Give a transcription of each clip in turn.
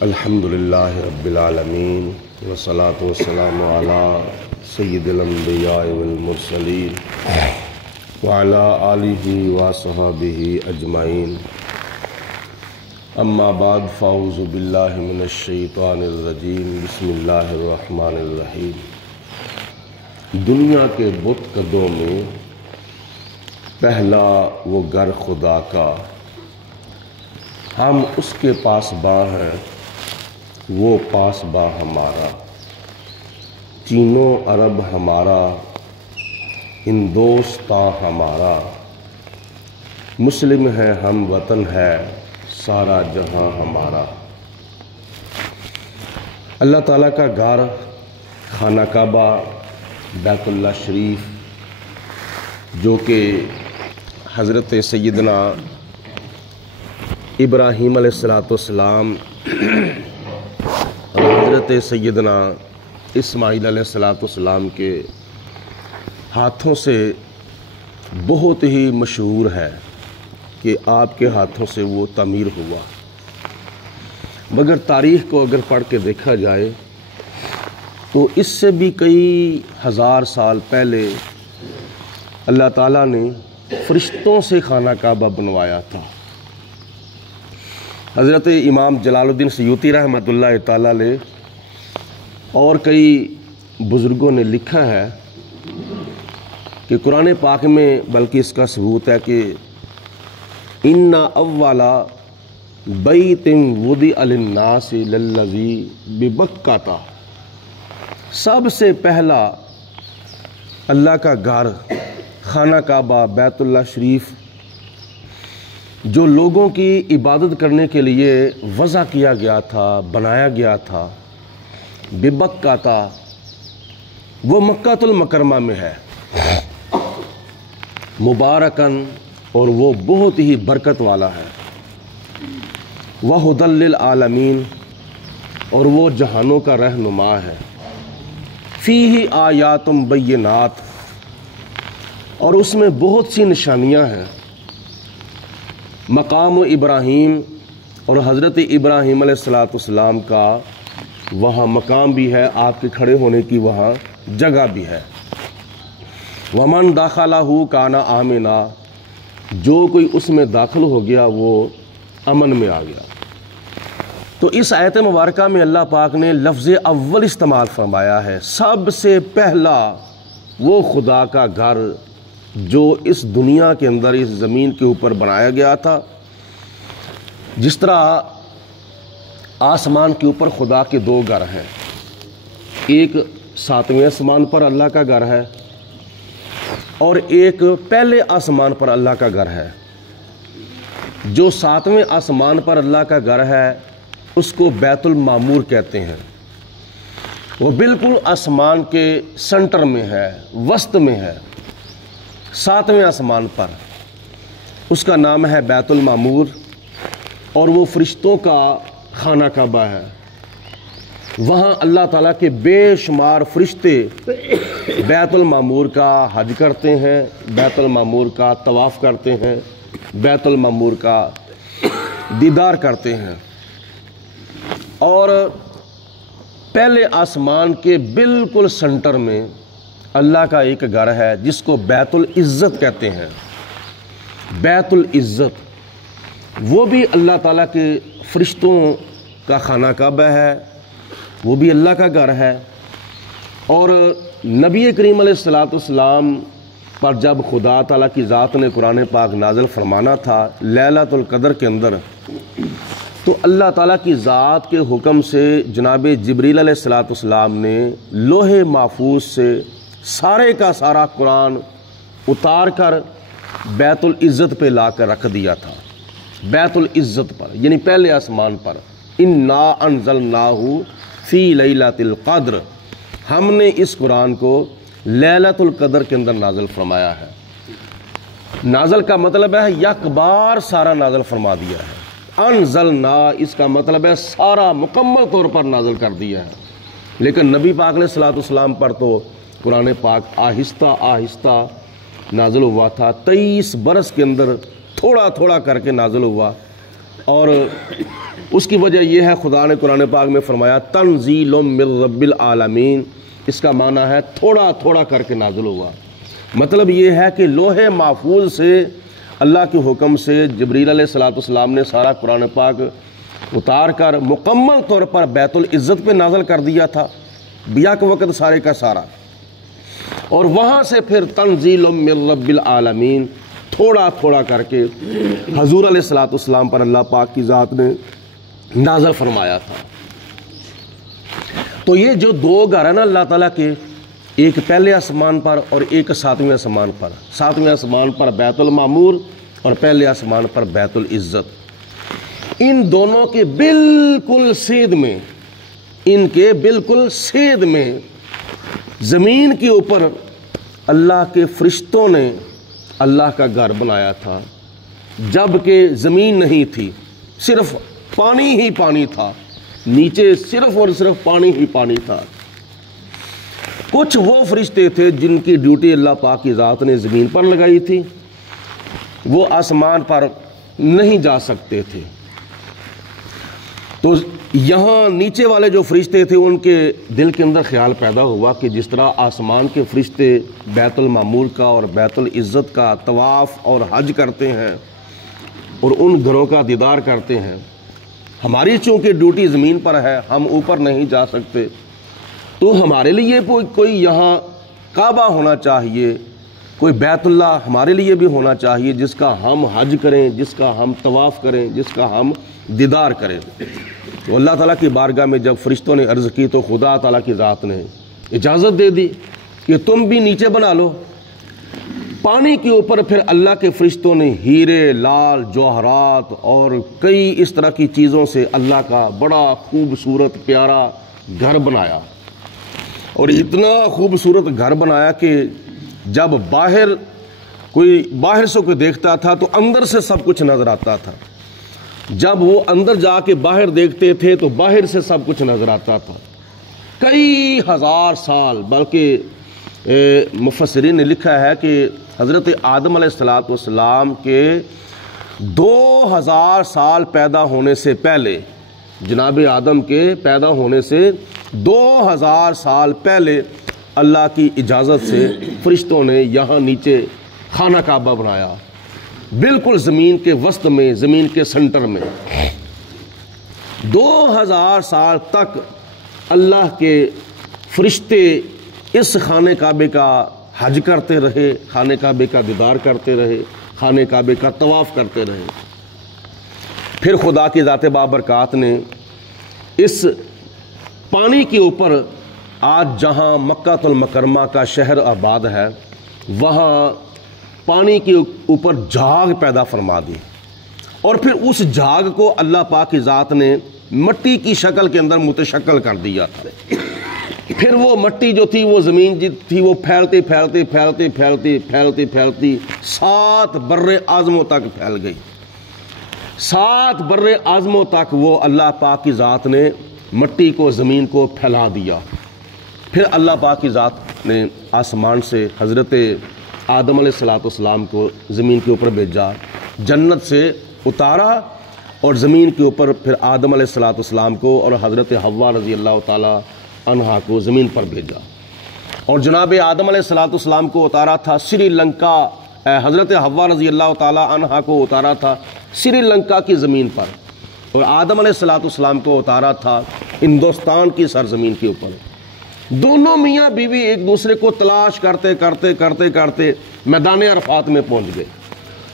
الحمدللہ رب العالمین والصلاة والسلام علی سید الانبیاء والمرسلین وعلی آلہ وصحبہ اجمعین اما بعد فاعوذ باللہ من الشیطان الرجیم بسم اللہ الرحمن الرحیم۔ دنیا کے بت قدوں میں پہلا وہ گھر خدا کا، ہم اس کے پاسباں ہیں، وہ پاسباں ہمارا، چینو عرب ہمارا، ہندوستاں ہمارا، مسلم ہے ہم وطن ہے سارا جہاں ہمارا۔ اللہ تعالیٰ کا گھر خانہ کعبہ بیت اللہ شریف، جو کہ حضرت سیدنا ابراہیم علیہ السلام اور حضرت سیدنا اسماعیل علیہ السلام کے ہاتھوں سے بہت ہی مشہور ہے کہ آپ کے ہاتھوں سے وہ تعمیر ہوا، مگر تاریخ کو اگر پڑھ کے دیکھا جائے تو اس سے بھی کئی ہزار سال پہلے اللہ تعالیٰ نے فرشتوں سے خانہ کعبہ بنوایا تھا۔ حضرت امام جلال الدین سیوطی رحمۃ اللہ تعالیٰ علیہ اور کئی بزرگوں نے لکھا ہے کہ قرآن پاک میں بلکہ اس کا ثبوت ہے کہ ان اول بیت وضع للناس للذی ببکۃ، سب سے پہلا اللہ کا گھر خانہ کعبہ بیت اللہ شریف جو لوگوں کی عبادت کرنے کے لیے وضع کیا گیا تھا، بنایا گیا تھا، ببکۃ، وہ مکۃ المکرمہ میں ہے، مبارکن، اور وہ بہت ہی برکت والا ہے، وہدی للعالمین، اور وہ جہانوں کا رہنما ہے، فیہ آیات بینات، اور اس میں بہت سی نشانیاں ہیں، مقام ابراہیم، اور حضرت ابراہیم علیہ السلام کا وہاں مقام بھی ہے، آپ کے کھڑے ہونے کی وہاں جگہ بھی ہے، ومن دخلہ کان آمنا، جو کوئی اس میں داخل ہو گیا وہ امن میں آ گیا۔ تو اس آیت مبارکہ میں اللہ پاک نے لفظ اول استعمال فرمایا ہے، سب سے پہلا وہ خدا کا گھر جو اس دنیا کے اندر اس زمین کے اوپر بنایا گیا تھا۔ جس طرح آسمان کے اوپر خدا کے دو گھر ہیں، ایک ساتویں آسمان پر اللہ کا گھر ہے اور ایک پہلے آسمان پر اللہ کا گھر ہے۔ جو ساتویں آسمان پر اللہ کا گھر ہے اس کو بیت المعمور کہتے ہیں، وہ بالکل آسمان کے سنٹر میں ہے، وسط میں ہے، ساتویں آسمان پر، اس کا نام ہے بیت المعمور، اور وہ فرشتوں کا خانہ کعبہ ہے۔ وہاں اللہ تعالیٰ کے بے شمار فرشتے بیت المعمور کا حج کرتے ہیں، بیت المعمور کا طواف کرتے ہیں، بیت المعمور کا دیدار کرتے ہیں، اور پہلے آسمان کے بالکل سنٹر میں اللہ کا ایک گھر ہے جس کو بیت العزت کہتے ہیں۔ بیت العزت وہ بھی اللہ تعالیٰ کے فرشتوں کا خانہ کعبہ ہے، وہ بھی اللہ کا گھر ہے۔ اور نبی کریم علیہ السلام پر جب خدا تعالیٰ کی ذات نے قرآن پاک نازل فرمانا تھا لیلۃ القدر کے اندر، تو اللہ تعالیٰ کی ذات کے حکم سے جناب جبریل علیہ السلام نے لوح محفوظ سے سارے کا سارا قرآن اتار کر بیت العزت پہ لا کر رکھ دیا تھا، بیت العزت پر، یعنی پہلے آسمان پر۔ انا انزلناہ فی لیلۃ القدر، ہم نے اس قرآن کو لیلۃ القدر کے اندر نازل فرمایا ہے۔ نازل کا مطلب ہے یک بار سارا نازل فرما دیا ہے، انزلنا اس کا مطلب ہے سارا مکمل طور پر نازل کر دیا ہے۔ لیکن نبی پاک علیہ السلام پر تو قرآن پاک آہستہ آہستہ نازل ہوا تھا، 23 برس کے اندر تھوڑا تھوڑا کر کے نازل ہوا، اور اس کی وجہ یہ ہے خدا نے قرآن پاک میں فرمایا تنزیل من رب العالمین، اس کا معنی ہے تھوڑا تھوڑا کر کے نازل ہوا۔ مطلب یہ ہے کہ لوح محفوظ سے اللہ کے حکم سے جبریل علیہ السلام نے سارا قرآن پاک اتار کر مکمل طور پر بیت العزت پہ نازل کر دیا تھا بیک وقت سارے کا سارا، اور وہاں سے پھر تنزیل من رب العالمین تھوڑا تھوڑا کر کے حضور علیہ السلام پر اللہ پاک کی ذات نے نازل فرمایا تھا۔ تو یہ جو دو گھر ہیں نا اللہ تعالیٰ کے، ایک پہلے آسمان پر اور ایک ساتویں آسمان پر، ساتویں آسمان پر بیت المعمور اور پہلے آسمان پر بیت العزت، ان دونوں کے بالکل سید میں، ان کے بالکل سید میں زمین کے اوپر اللہ کے فرشتوں نے اللہ کا گھر بنایا تھا، جبکہ زمین نہیں تھی، صرف پانی ہی پانی تھا، نیچے صرف اور صرف پانی ہی پانی تھا۔ کچھ وہ فرشتے تھے جن کی ڈیوٹی اللہ پاک کی ذات نے زمین پر لگائی تھی، وہ آسمان پر نہیں جا سکتے تھے۔ تو یہاں نیچے والے جو فرشتے تھے ان کے دل کے اندر خیال پیدا ہوا کہ جس طرح آسمان کے فرشتے بیت المعمور کا اور بیت العزت کا طواف اور حج کرتے ہیں اور ان گھروں کا دیدار کرتے ہیں، ہماری چونکہ ڈیوٹی زمین پر ہے، ہم اوپر نہیں جا سکتے، تو ہمارے لیے کوئی یہاں کعبہ ہونا چاہیے، کوئی بیت اللہ ہمارے لیے بھی ہونا چاہیے جس کا ہم حج کریں، جس کا ہم طواف کریں، جس کا ہم دیدار کریں۔ تو اللہ تعالیٰ کی بارگاہ میں جب فرشتوں نے عرض کی تو خدا تعالیٰ کی ذات نے اجازت دے دی کہ تم بھی نیچے بنا لو۔ پانی کے اوپر پھر اللہ کے فرشتوں نے ہیرے، لال، جوہرات اور کئی اس طرح کی چیزوں سے اللہ کا بڑا خوبصورت پیارا گھر بنایا، اور اتنا خوبصورت گھر بنایا کہ جب باہر سے کوئی دیکھتا تھا تو اندر سے سب کچھ نظر آتا تھا، جب وہ اندر جا کے باہر دیکھتے تھے تو باہر سے سب کچھ نظر آتا تھا۔ کئی ہزار سال، بلکہ مفسرین نے لکھا ہے کہ حضرت آدم علیہ السلام کے 2000 سال پیدا ہونے سے پہلے، جناب آدم کے پیدا ہونے سے 2000 سال پہلے اللہ کی اجازت سے فرشتوں نے یہاں نیچے خانہ کعبہ بنایا، بالکل زمین کے وسط میں، زمین کے سنٹر میں۔ 2000 سال تک اللہ کے فرشتے اس خانہ کعبے کا حج کرتے رہے، خانہ کعبے کا دیدار کرتے رہے، خانہ کعبے کا طواف کرتے رہے۔ پھر خدا کی ذات بابرکات نے اس پانی کے اوپر آج جہاں مکہ المکرمہ کا شہر آباد ہے، وہاں پانی کے اوپر جھاگ پیدا فرما دی، اور پھر اس جھاگ کو اللہ پاک کی ذات نے مٹی کی شکل کے اندر متشکل کر دیا تھا۔ پھر وہ مٹی جو تھی، وہ زمین تھی، وہ پھیلتی پھیلتی پھیلتی پھیلتی پھیلتی پھیلتی 7 بر اعظموں تک پھیل گئی۔ 7 بر اعظموں تک وہ اللہ پاک کی ذات نے مٹی کو، زمین کو پھیلا دیا۔ پھر اللہ پاک کی ذات نے آسمان سے حضرت آدم علیہ السلام کو زمین کے اوپر بھیجا، جنت سے اتارا، اور زمین کے اوپر پھر آدم علیہ السلام کو اور حضرت حوا رضی اللہ تعالی عنہا کو زمین پر بھیجا، اور جناب آدم علیہ السلام کو اتارا تھا سری لنکا، حضرت حوا رضی اللہ تعالی عنہا کو اتارا تھا سری لنکا کی زمین پر، اور آدم علیہ السلام کو اتارا تھا ہندوستان کی سرزمین کے اوپر۔ دونوں میاں بیوی ایک دوسرے کو تلاش کرتے کرتے کرتے کرتے میدان عرفات میں پہنچ گئے،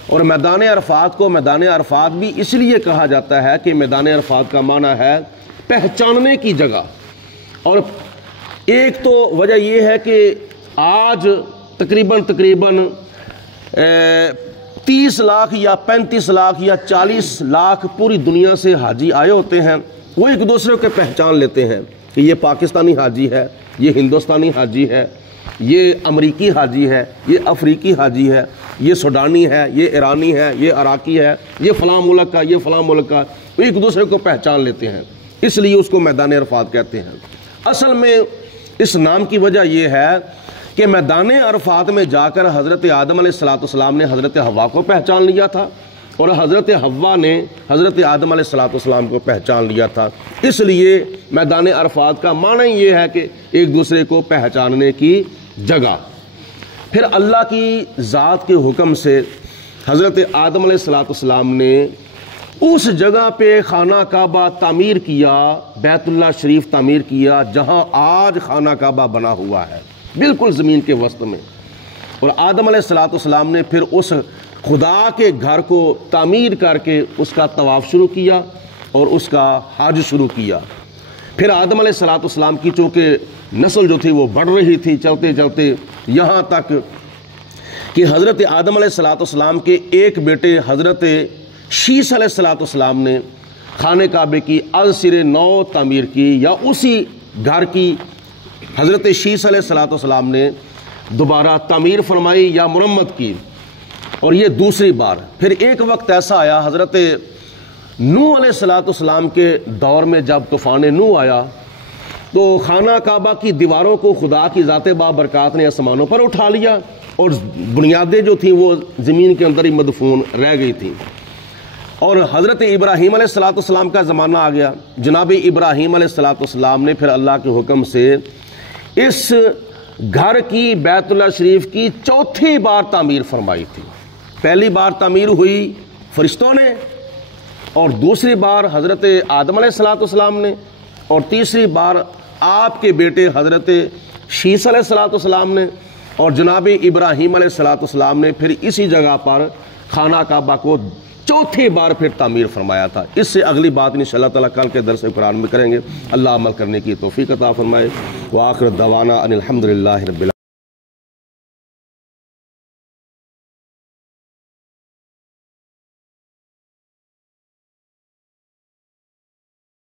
اور میدان عرفات کو میدان عرفات بھی اس لیے کہا جاتا ہے کہ میدان عرفات کا معنی ہے پہچاننے کی جگہ، اور ایک تو وجہ یہ ہے کہ آج تقریباً 30 لاکھ یا 35 لاکھ یا 40 لاکھ پوری دنیا سے حاجی آئے ہوتے ہیں، وہ ایک دوسرے کو پہچان لیتے ہیں کہ یہ پاکستانی حاجی ہے، یہ ہندوستانی حاجی ہے، یہ امریکی حاجی ہے، یہ افریقی حاجی ہے، یہ سوڈانی ہے، یہ ایرانی ہے، یہ عراقی ہے، یہ فلاں ملک کا، یہ فلاں ملک کا، وہ ایک دوسرے کو پہچان لیتے ہیں، اس لیے اس کو میدان عرفات کہتے ہیں۔ اصل میں اس نام کی وجہ یہ ہے کہ میدان عرفات میں جا کر حضرت آدم علیہ السلام نے حضرت حوا کو پہچان لیا تھا، اور حضرت حوا نے حضرت آدم علیہ السلام کو پہچان لیا تھا۔ اس لیے میدان عرفات کا معنی یہ ہے کہ ایک دوسرے کو پہچاننے کی جگہ۔ پھر اللہ کی ذات کے حکم سے حضرت آدم علیہ السلام نے اس جگہ پہ خانہ کعبہ تعمیر کیا، بیت اللہ شریف تعمیر کیا، جہاں آج خانہ کعبہ بنا ہوا ہے، بالکل زمین کے وسط میں۔ اور آدم علیہ السلام نے پھر اس خدا کے گھر کو تعمیر کر کے اس کا طواف شروع کیا اور اس کا حج شروع کیا۔ پھر آدم علیہ السلام کی چونکہ نسل جو تھی وہ بڑھ رہی تھی چلتے چلتے، یہاں تک کہ حضرت آدم علیہ السلام کے ایک بیٹے حضرت شیس علیہ السلام نے خانہ کعبے کی از سر نو تعمیر کی، یا اسی گھر کی حضرت شیس علیہ السلام نے دوبارہ تعمیر فرمائی یا مرمت کی، اور یہ دوسری بار۔ پھر ایک وقت ایسا آیا حضرت نوح علیہ السلام کے دور میں، جب طوفان نوح آیا تو خانہ کعبہ کی دیواروں کو خدا کی ذات بابرکات نے آسمانوں پر اٹھا لیا، اور بنیادیں جو تھیں وہ زمین کے اندر ہی مدفون رہ گئی تھیں۔ اور حضرت ابراہیم علیہ السلام کا زمانہ آ گیا۔ جناب ابراہیم علیہ السلام نے پھر اللہ کے حکم سے اس گھر کی بیت اللہ شریف کی چوتھی بار تعمیر فرمائی تھی۔ پہلی بار تعمیر ہوئی فرشتوں نے، اور دوسری بار حضرت آدم علیہ السلام نے، اور تیسری بار آپ کے بیٹے حضرت شیس علیہ السلام نے، اور جناب ابراہیم علیہ السلام نے پھر اسی جگہ پر خانہ کعبہ کو چوتھی بار پھر تعمیر فرمایا تھا۔ اس سے اگلی بات انشاءاللہ تعالیٰ کل کے درس قرآن میں کریں گے۔ اللہ عمل کرنے کی توفیق عطا فرمائے۔ وآخر دعوانا ان الحمدللہ رب العالمین۔